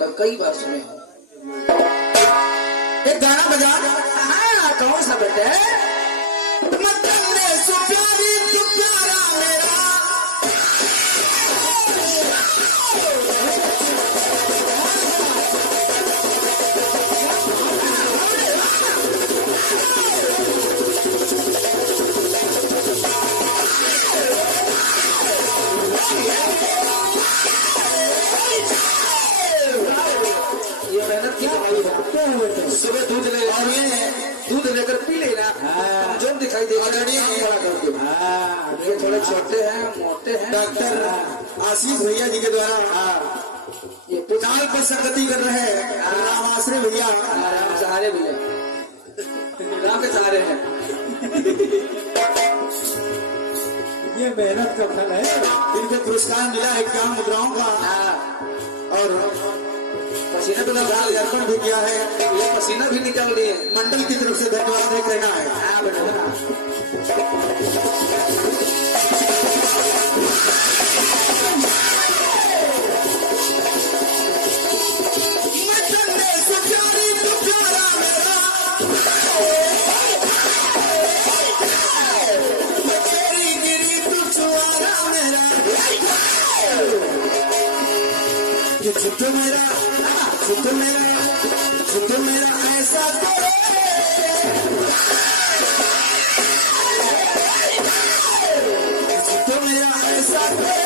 कई बार सुने हो। एक गाना बजा। हाँ, कौन सा बेटे? मतलब ने सुप्यारी सुप्यारा मेरा ये मेहनत की कमाई है। सुबह दूध ले और ये दूध लेकर पी लेना। जो दिखाई देगा ये थोड़े छोटे हैं, मोटे हैं। डॉक्टर आशीष भैया जी के द्वारा ये नाल पर संगति कर रहे हैं राम आश्रय भैया। राम सहारे भैया, राम के सहारे हैं। ये मेहनत का फल है। इनको पुरस्कार मिला है 51 मुद्राओं का और पसीना तो लगा, अर्पण भी किया है। ये पसीना भी निकल रही है। मंडल की तरफ से धन्यवाद कहना है। हाँ बेटा, छुट्टो मेरा छुट्टो मेरा छुट्टो मेरा ऐसा करे छुट्टो मेरा ऐसा करे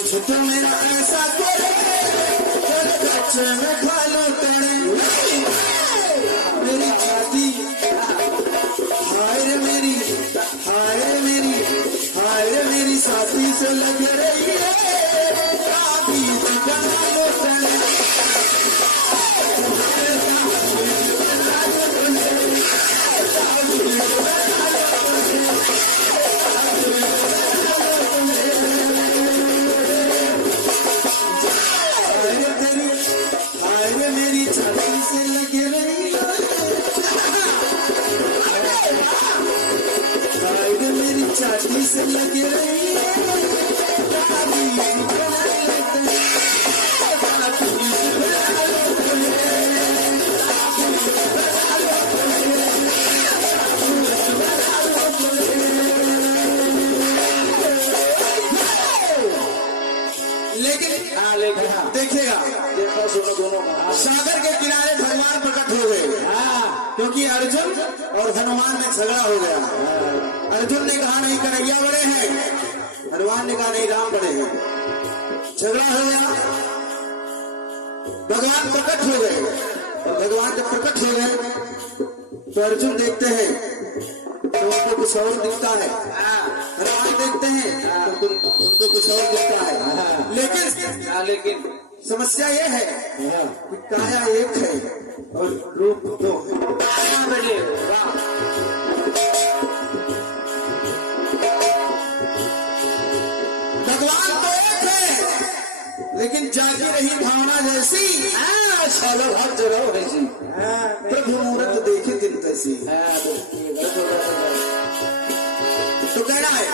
छुट्टो मेरा ऐसा करे खालो तने मेरी छाती हाय रे मेरी हाय रे मेरी साथी से लग रही है शादी गालो तने हाय रे मेरी छाती से लग रही है मेरी चाची से लग रही है लेकिन देखिएगा, देखो सुनो दोनों का। सागर के किनारे भगवान प्रकट हो गए क्योंकि अर्जुन और हनुमान में झगड़ा हो गया। अर्जुन ने कहा नहीं कन्हैया बड़े हैं, हनुमान ने कहा नहीं राम बड़े हैं। झगड़ा हो गया, भगवान प्रकट हो गए और भगवान जब प्रकट हो गए तो अर्जुन देखते हैं तो उनको कुछ और दिखता है, हनुमान देखते हैं तो उनको कुछ और दिखता है। लेकिन समस्या ये है कि काया एक है और रूप दो है। भगवान तो एक है लेकिन जागी रही भावना जैसी चलो बहुत जरूर है जी। प्रभु मुहूर्त देखे दिन तैसी। तो कहना है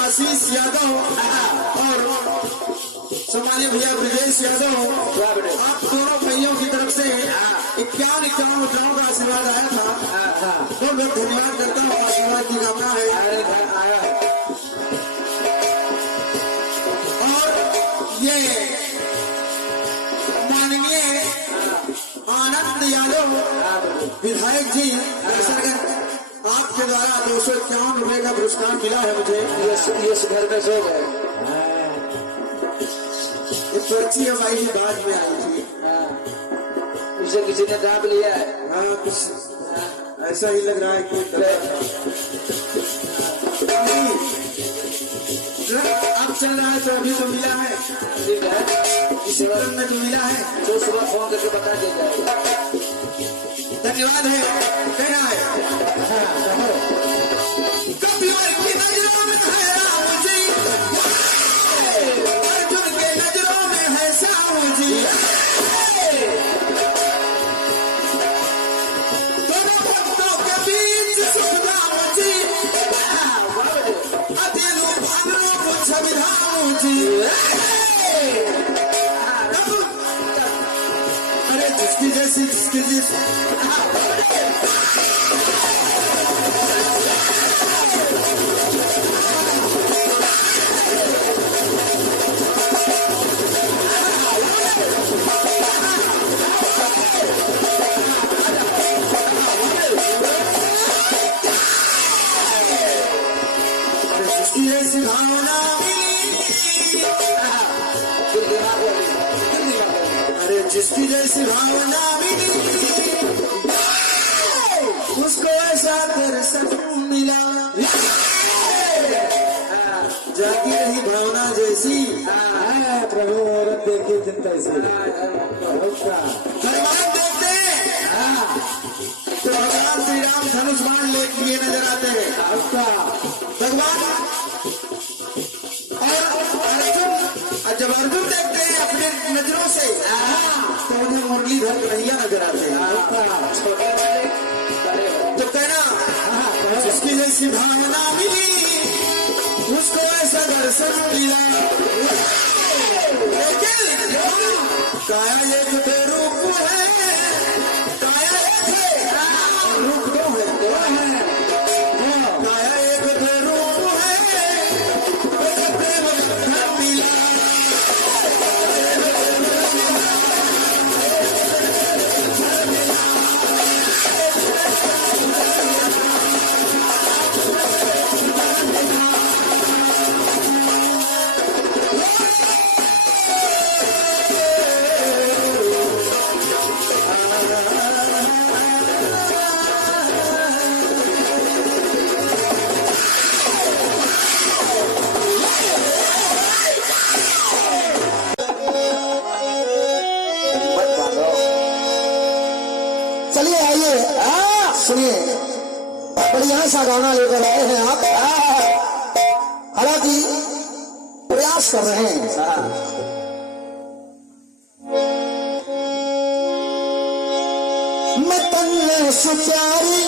आशीष यादव और सम्मानीय भैया ब्रजेश यादव, आप दोनों भाइयों की तरफ से 51 मुद्राओं का आशीर्वाद आया था। बहुत बहुत धन्यवाद करता हूँ, आशीर्वाद की कामना है। और ये माननीय आनंद यादव विधायक जी आपके द्वारा 251 रुपए का पुरस्कार मिला है मुझे। ये घर में सो गए। ये पर्ची हमारी बाद में आई थी। इसे किसी ने दाब लिया है। हाँ कुछ ऐसा ही लग रहा है कि चल रहा है तो अभी तो मिला है, ठीक है, इसी क्रम में जो मिला है तो सुबह फोन करके बता दिया जाएगा। धन्यवाद है। कहना है कपिवर की नजरों में है राम जी, अर्जुन के नजरों में है श्याम जी, दोनों भक्तों के बीच सुखधाम जी, अतिरु भानु छविधाम जी। अरे जिसकी जैसी जिसकी जैसी ऐसी भावना अरे जिसकी जैसी भावना मिली उसको ऐसा दर्शन मिला, जागी रही भावना जैसी प्रभु औरत देखी चिंता से भगवान देखते हैं तो भगवान श्री राम धनुष बाण लिए नजर आते हैं भगवान। और जब अर्जुन देखते हैं अपने नजरों से तो उन्हें मुरलीधर कन्हैया नजर आते हैं। तो कहना जिसकी जैसी भावना मिली उसको ऐसा दर्शन मिला, लेकिन काया एक तो रूप है, काया एक है रूप दो है, काया एक तो रूप है मिला। चलिए आइए सुनिए, बढ़िया सा गाना लेकर आए हैं आप। हालांकि प्रयास कर रहे हैं मैं तन्ने से प्यारी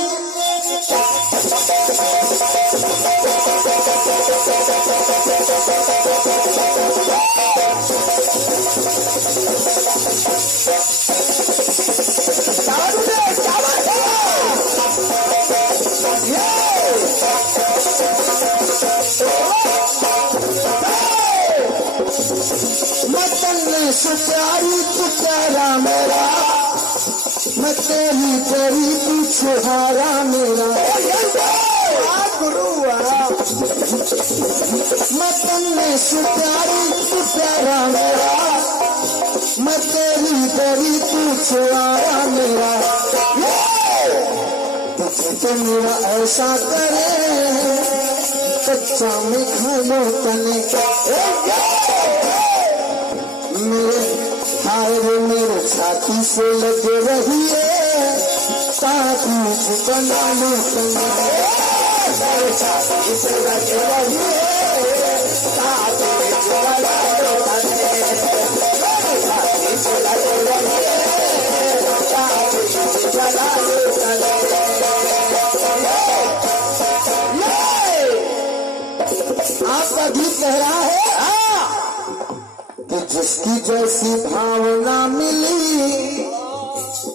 मैं तन्ने से प्यारी तू प्यारा मेरा, मैं तेरी तेरी तू छुहारा मेरा गुरु। मैं तन्ने से प्यारी तू प्यारा मेरा, मैं तेरी तेरी तू छुहारा मेरा। तुझे तो मेरा ऐसा करे कच्चा में खानो तने मेरे हाय रे मेरे छाती से लगे रही है ताकि बना लो मेरे छाती से लगे रही है ताकि बना लो मेरे छाती से लगे रही है ताकि बना लो। आपका गीत कह रहा है कि जिसकी जैसी भावना मिली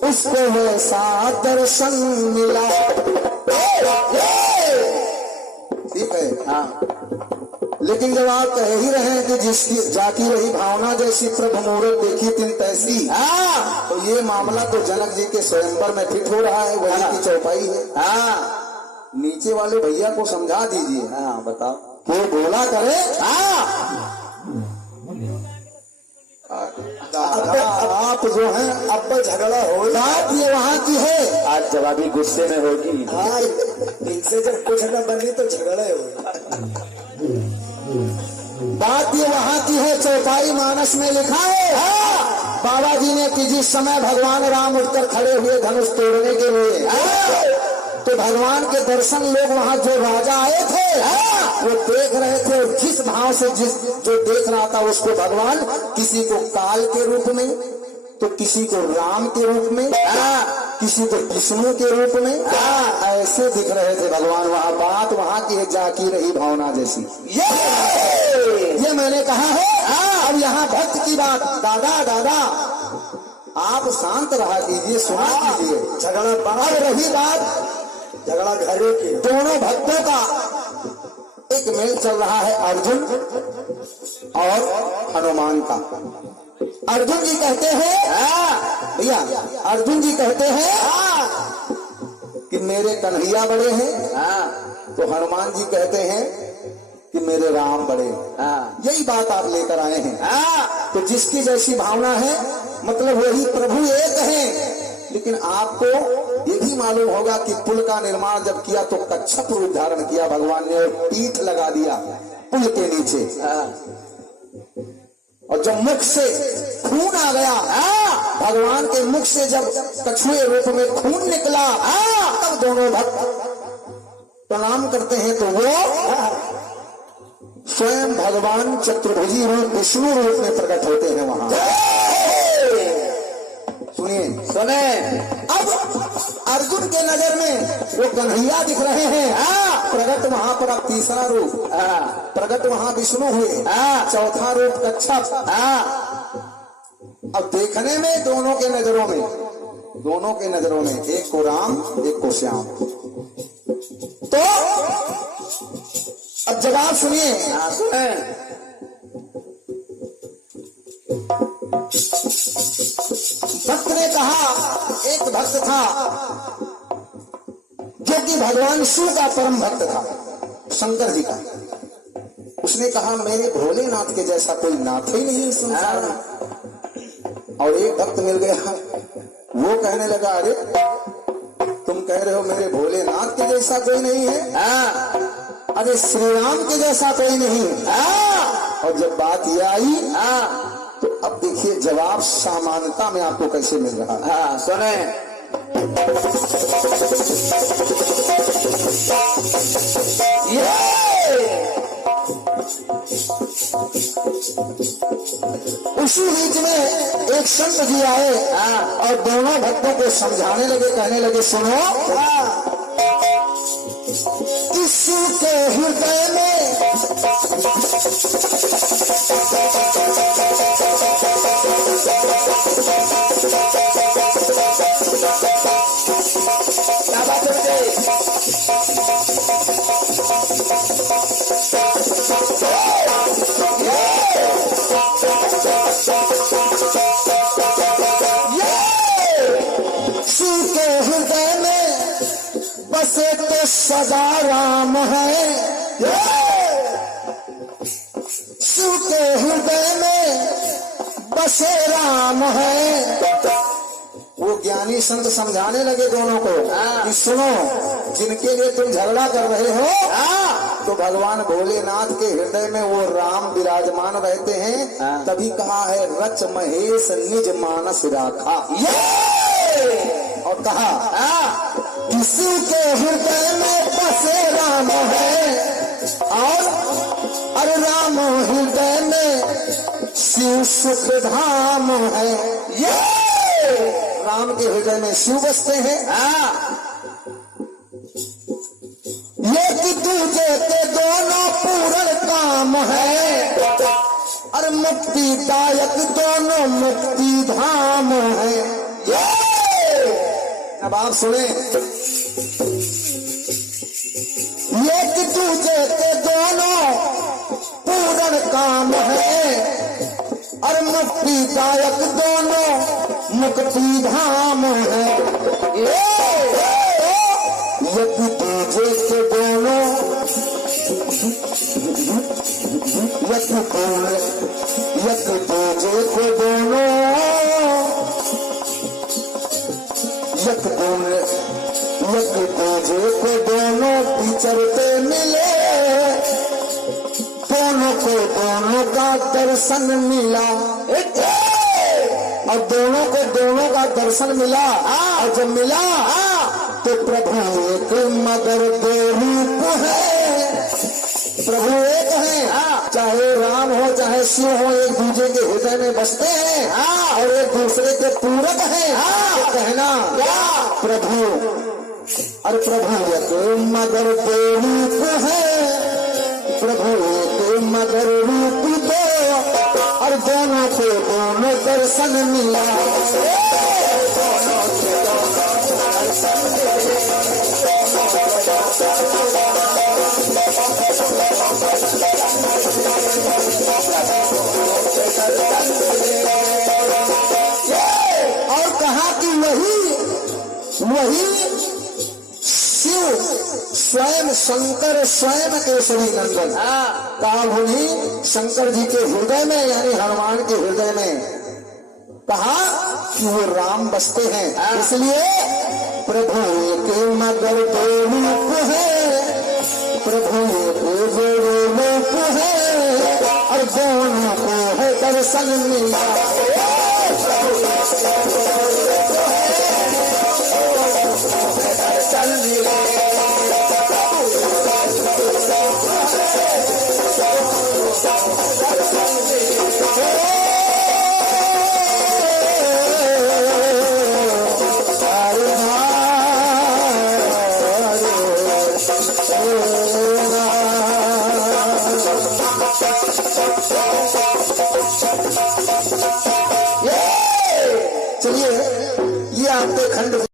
उसको वैसा दर्शन मिला। ठीक है हाँ, लेकिन जब आप कह ही रहे हैं कि जिसकी जाती रही भावना जैसी प्रभु मुहूर्त देखी तिन तैसी, हाँ तो ये मामला तो जनक जी के स्वयंवर में फिट हो रहा है, वही की चौपाई है। हाँ नीचे वाले भैया को समझा दीजिए। हाँ बताओ वो बोला करे। हाँ आप जो हैं अब झगड़ा हो बात ये वहाँ की है, आज जवाबी गुस्से में होगी। हाँ इनसे जब कुछ न बनी तो झगड़े हो। बात चौथाई मानस में लिखा है बाबा जी ने कि जिस समय भगवान राम उठकर खड़े हुए धनुष तोड़ने के लिए, तो भगवान के दर्शन लोग वहां जो राजा आए थे वो देख रहे थे, और जिस भाव से जो देख रहा था उसको भगवान किसी को काल के रूप में, तो किसी को राम के रूप में, किसी को विष्णु के रूप में, ऐसे दिख रहे थे भगवान। वहां बात वहां की है जाकी रही भावना जैसी। ये मैंने कहा है। अब यहाँ भक्त की बात, दादा दादा आप शांत रहा कीजिए, सुना कीजिए। झगड़ा बाहर रही बात, झगड़ा घरे के दोनों भक्तों का एक मेल चल रहा है, अर्जुन और हनुमान का। अर्जुन जी कहते हैं भैया, अर्जुन जी कहते हैं कि मेरे कन्हैया बड़े हैं, तो हनुमान जी कहते हैं कि मेरे राम बड़े हैं। यही बात आप लेकर आए हैं। तो जिसकी जैसी भावना है, मतलब वही प्रभु एक है। लेकिन आपको ये भी मालूम होगा कि पुल का निर्माण जब किया तो कच्छप रूप धारण किया भगवान ने, और पीठ लगा दिया पुल के नीचे, और जब मुख से खून आ गया, भगवान के मुख से जब कछुए रूप में खून निकला, तब दोनों भक्त प्रणाम करते हैं। तो वो स्वयं भगवान चतुर्भुजी रूप विष्णु रूप में प्रकट होते हैं वहां। सुनिए सुने, अब अर्जुन के नजर में वो कन्हैया दिख रहे हैं, प्रकट वहां पर अब तीसरा रूप, प्रकट वहां विष्णु हुए, चौथा रूप कच्छप। अब देखने में दोनों के नजरों में एक को राम एक को श्याम। तो अब जवाब सुनिए। भक्त ने कहा, एक भक्त था जो कि भगवान शिव का परम भक्त था, शंकर जी का। उसने कहा मेरे भोलेनाथ के जैसा कोई नाथ ही नहीं इस संसार में। और एक भक्त मिल गया, वो कहने लगा अरे तुम कह रहे हो मेरे भोलेनाथ के जैसा कोई नहीं है, अरे श्री राम के जैसा कोई नहीं। और जब बात ये आई तो अब देखिए जवाब समानता में आपको कैसे मिल रहा है। सुने, उसी बीच में एक संत जी आए और दोनों भक्तों को समझाने लगे, कहने लगे सुनो, किसी के हृदय में बसे तो सदा राम है, शिव के हृदय में बसे राम है। वो ज्ञानी संत समझाने लगे दोनों को कि सुनो, जिनके लिए तुम झगड़ा कर रहे हो तो भगवान भोलेनाथ के हृदय में वो राम विराजमान रहते हैं। तभी कहा है रच महेश निज मानस राखा, और कहा किसी के हृदय में बसे राम है, और अरे राम हृदय में शिव सुख धाम है। ये राम के हृदय में शिव बसते हैं। एक दूजे के दोनों पूर्ण काम है, और मुक्तिदायक दोनों मुक्ति धाम है। अब आप सुने, एक दूजे के दोनों पूर्ण काम है, और मुक्तिदायक दोनों मुक्ति धाम है। एक दूजे के दोनों एक दूजे के दोनों एक दूजे को दोनों विचरते मिले, दोनों को दोनों दोनों का दर्शन मिला, और दोनों का दर्शन मिला। और जब मिला तो प्रभु एक मगर दो रूप है, प्रभु एक है, चाहे राम हो चाहे शिव हो, एक दूसरे के हृदय में बसते हैं और एक दूसरे के पूरक हैं। तो कहना प्रभु, अरे प्रभु एक मगर दो रूप है, प्रभु एक मगर रूप दो, और दोनों को दोनों दर्शन मिला। और कहा कि वही शिव स्वयं शंकर स्वयं केशरी नंदन कहा, उन्हीं शंकर जी के हृदय में यानी हनुमान के हृदय में कहा कि वो राम बसते हैं। इसलिए प्रभु एक मगर दो रूप है, प्रभु एक दो रूप है, और दोनों को है दर्शन मिला। चलिए ये आपके खंड